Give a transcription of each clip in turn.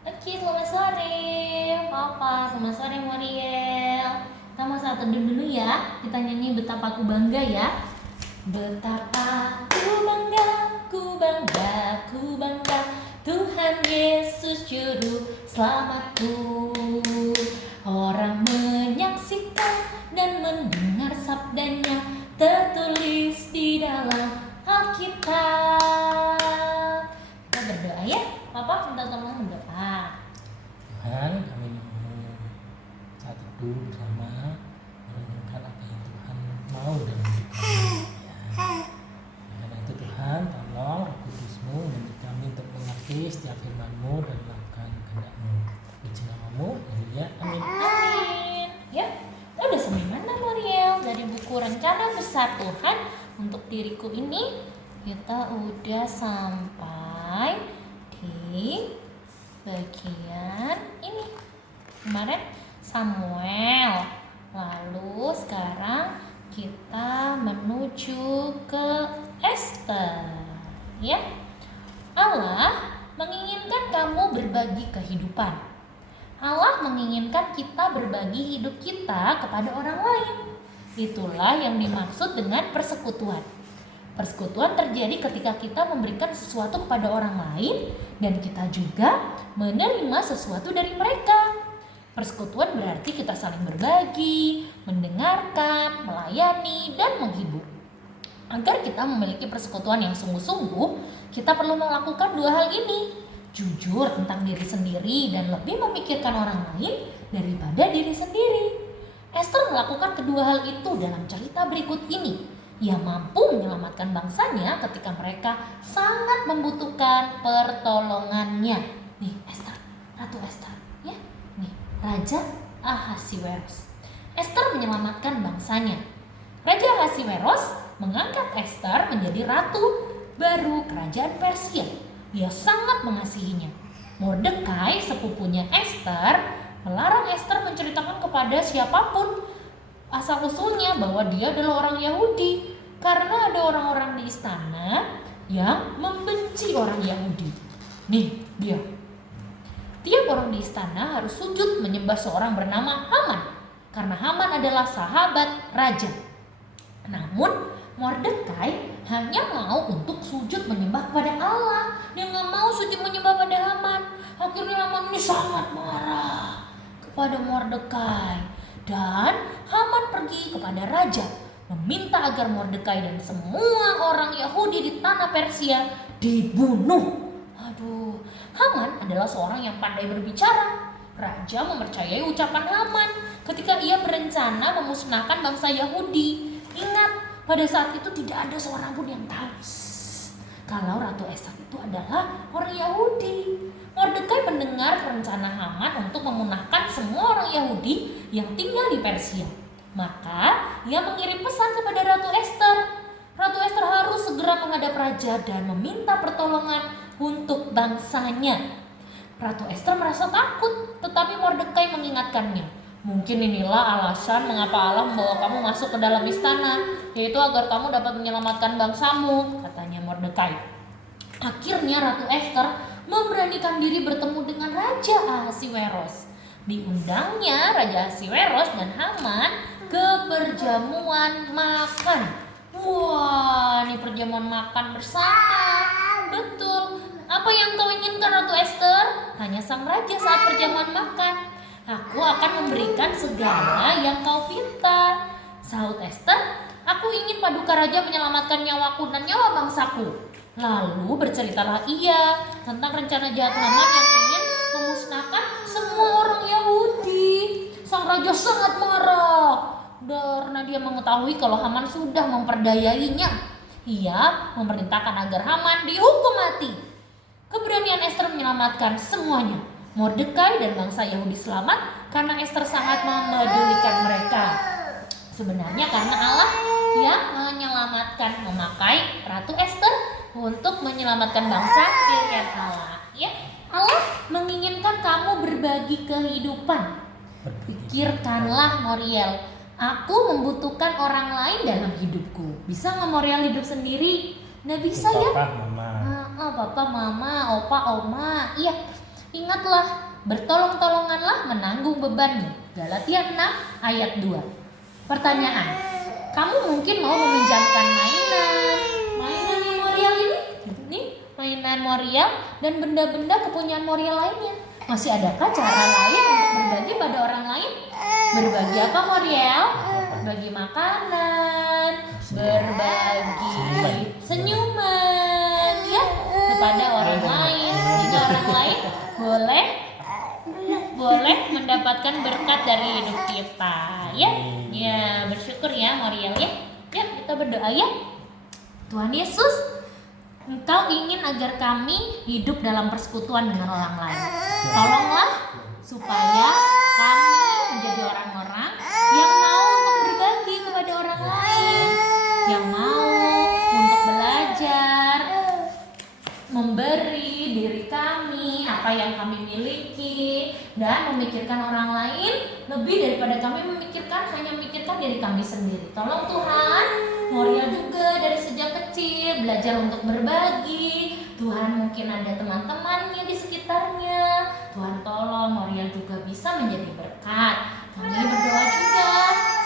Oke, selamat sore Papa, selamat sore Muriel. Kita mau saat teduh dulu ya. Kita nyanyi Betapa Ku Bangga ya. Betapa ku bangga, ku bangga Tuhan Yesus Juru Selamatku. Orang menyaksikan dan mendengar sabdanya tertulis di dalam Alkitab. Kita berdoa ya. Papa minta tolong berdoa. Tuhan, kami mau saat teduh bersama merenungkan apa yang Tuhan mau dalam hidup kami. Karena itu Tuhan, tolong Roh Kudus-Mu membantu kami untuk mengerti setiap firman-Mu dan melakukan kehendak-Mu. Puji nama-Mu, haleluya, amin. Amin. Ya, kita udah sampai mana Muriel? Dari buku Rencana Besar Tuhan untuk diriku ini, kita udah sampai di bagian ini. Kemarin Samuel. Lalu sekarang kita menuju ke Esther. Ya. Allah menginginkan kamu berbagi kehidupan. Allah menginginkan kita berbagi hidup kita kepada orang lain. Itulah yang dimaksud dengan persekutuan. Persekutuan terjadi ketika kita memberikan sesuatu kepada orang lain dan kita juga menerima sesuatu dari mereka. Persekutuan berarti kita saling berbagi, mendengarkan, melayani, dan menghibur. Agar kita memiliki persekutuan yang sungguh-sungguh, kita perlu melakukan dua hal ini. Jujur tentang diri sendiri dan lebih memikirkan orang lain daripada diri sendiri. Esther melakukan kedua hal itu dalam cerita berikut ini. Ia mampu menyelamatkan bangsanya ketika mereka sangat membutuhkan pertolongannya. Nih Esther, Ratu Esther, ya. Nih Raja Ahasiweros. Esther menyelamatkan bangsanya. Raja Ahasiweros mengangkat Esther menjadi ratu baru kerajaan Persia. Dia sangat mengasihinya. Mordekai, sepupunya Esther, melarang Esther menceritakan kepada siapapun asal-usulnya bahwa dia adalah orang Yahudi, karena ada orang-orang di istana yang membenci orang Yahudi. Nih dia. Tiap orang di istana harus sujud menyembah seorang bernama Haman, karena Haman adalah sahabat raja. Namun Mordekai hanya mau untuk sujud menyembah kepada Allah. Dia nggak mau sujud menyembah pada Haman. Akhirnya Haman ini sangat marah kepada Mordekai. Dan Haman pergi kepada raja meminta agar Mordekai dan semua orang Yahudi di tanah Persia dibunuh. Aduh, Haman adalah seorang yang pandai berbicara. Raja mempercayai ucapan Haman ketika ia berencana memusnahkan bangsa Yahudi. Ingat, pada saat itu tidak ada seorang pun yang tahu kalau Ratu Esther itu adalah orang Yahudi. Mordekai mendengar rencana Haman untuk memunahkan semua orang Yahudi yang tinggal di Persia. Maka ia mengirim pesan kepada Ratu Esther. Ratu Esther harus segera menghadap raja dan meminta pertolongan untuk bangsanya. Ratu Esther merasa takut, tetapi Mordekai mengingatkannya. Mungkin inilah alasan mengapa Allah membawa kamu masuk ke dalam istana, yaitu agar kamu dapat menyelamatkan bangsamu, katanya Mordekai. Akhirnya Ratu Esther memberanikan diri bertemu dengan Raja Ahasiweros. Diundangnya Raja Ahasiweros dan Haman ke perjamuan makan. Wah, ini perjamuan makan bersama. Betul. Apa yang kau inginkan Ratu Esther? Tanya sang raja saat perjamuan makan. Aku akan memberikan segala yang kau pinta, sahut Esther. Aku ingin paduka raja menyelamatkan nyawaku dan nyawa bangsaku. Lalu berceritalah ia tentang rencana jahat Haman yang ingin memusnahkan semua orang Yahudi. Sang raja sangat marah karena dia mengetahui kalau Haman sudah memperdayainya. Ia memerintahkan agar Haman dihukum mati. Keberanian Esther menyelamatkan semuanya. Mordekai dan bangsa Yahudi selamat karena Esther sangat memedulikan mereka. Sebenarnya karena Allah yang menyelamatkan, memakai Ratu Esther untuk menyelamatkan bangsa pilihan Allah. Ya, Allah menginginkan kamu berbagi kehidupan. Pikirkanlah Muriel, aku membutuhkan orang lain dalam hidupku. Bisa nggak Muriel hidup sendiri? Nggak bisa ya? Papa, mama. Papa, mama, opa, oma. Iya. Ingatlah, bertolong-tolonganlah menanggung bebanmu. Galatia 6 ayat 2. Pertanyaan, kamu mungkin mau meminjamkan mainan memorial ini, mainan Moriel dan benda-benda kepunyaan Moriel lainnya. Masih adakah cara lain untuk berbagi pada orang lain? Berbagi apa Moriel? Berbagi makanan, berbagi senyuman ya kepada orang lain, sehingga orang lain boleh mendapatkan berkat dari hidup kita ya. Ya, bersyukur ya Moriel ya. Ya, kita berdoa ya. Tuhan Yesus, Engkau ingin agar kami hidup dalam persekutuan dengan orang lain. Tolonglah supaya kami menjadi orang-orang yang mau untuk berbagi kepada orang lain, yang mau untuk belajar, memberi diri kami, apa yang kami miliki, dan memikirkan orang lain lebih daripada kami hanya memikirkan diri kami sendiri. Tolong Tuhan, Moriel juga dari sejak kecil belajar untuk berbagi. Tuhan, mungkin ada teman-temannya di sekitarnya. Tuhan tolong Moriel juga bisa menjadi berkat. Kami berdoa juga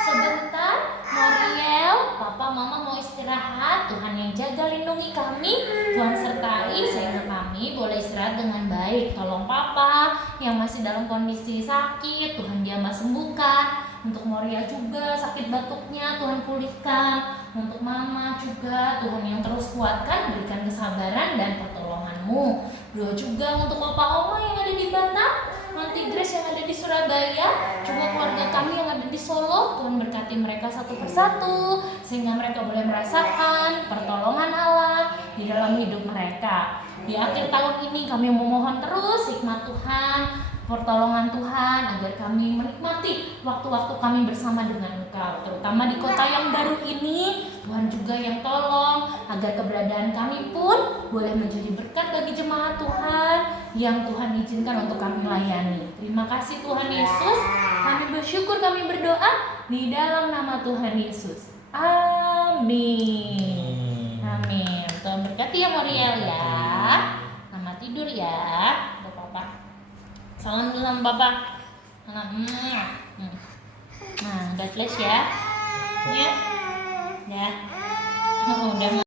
sebentar Moriel, Papa Mama mau istirahat. Tuhan yang jaga lindungi kami. Tuhan sertai sehingga kami boleh istirahat dengan baik. Tolong Papa yang masih dalam kondisi sakit, Tuhan jamah sembuhkan. Untuk Moriel juga sakit batuknya Tuhan pulihkan. Untuk Mama juga Tuhan yang terus kuatkan, berikan kesabaran dan pertolongan-Mu. Doa juga untuk Papa Oma yang ada di Batam, Aunty Grace yang ada di Surabaya, juga keluarga kami yang ada di Solo. Tuhan berkati mereka satu persatu sehingga mereka boleh merasakan pertolongan Allah di dalam hidup mereka. Di akhir tahun ini kami memohon terus hikmat Tuhan, pertolongan Tuhan agar kami menikmati waktu-waktu kami bersama dengan Engkau, terutama di kota yang baru ini. Tuhan juga yang tolong agar keberadaan kami pun boleh menjadi berkat bagi jemaat Tuhan yang Tuhan izinkan untuk kami layani. Terima kasih Tuhan Yesus, kami bersyukur, kami berdoa di dalam nama Tuhan Yesus. Amin. Amin. Tuhan berkati ya Moriel ya. Selamat tidur ya. Salam dulu sama Bapak. Salam. Nah, God bless ya. Ya. Oh, udah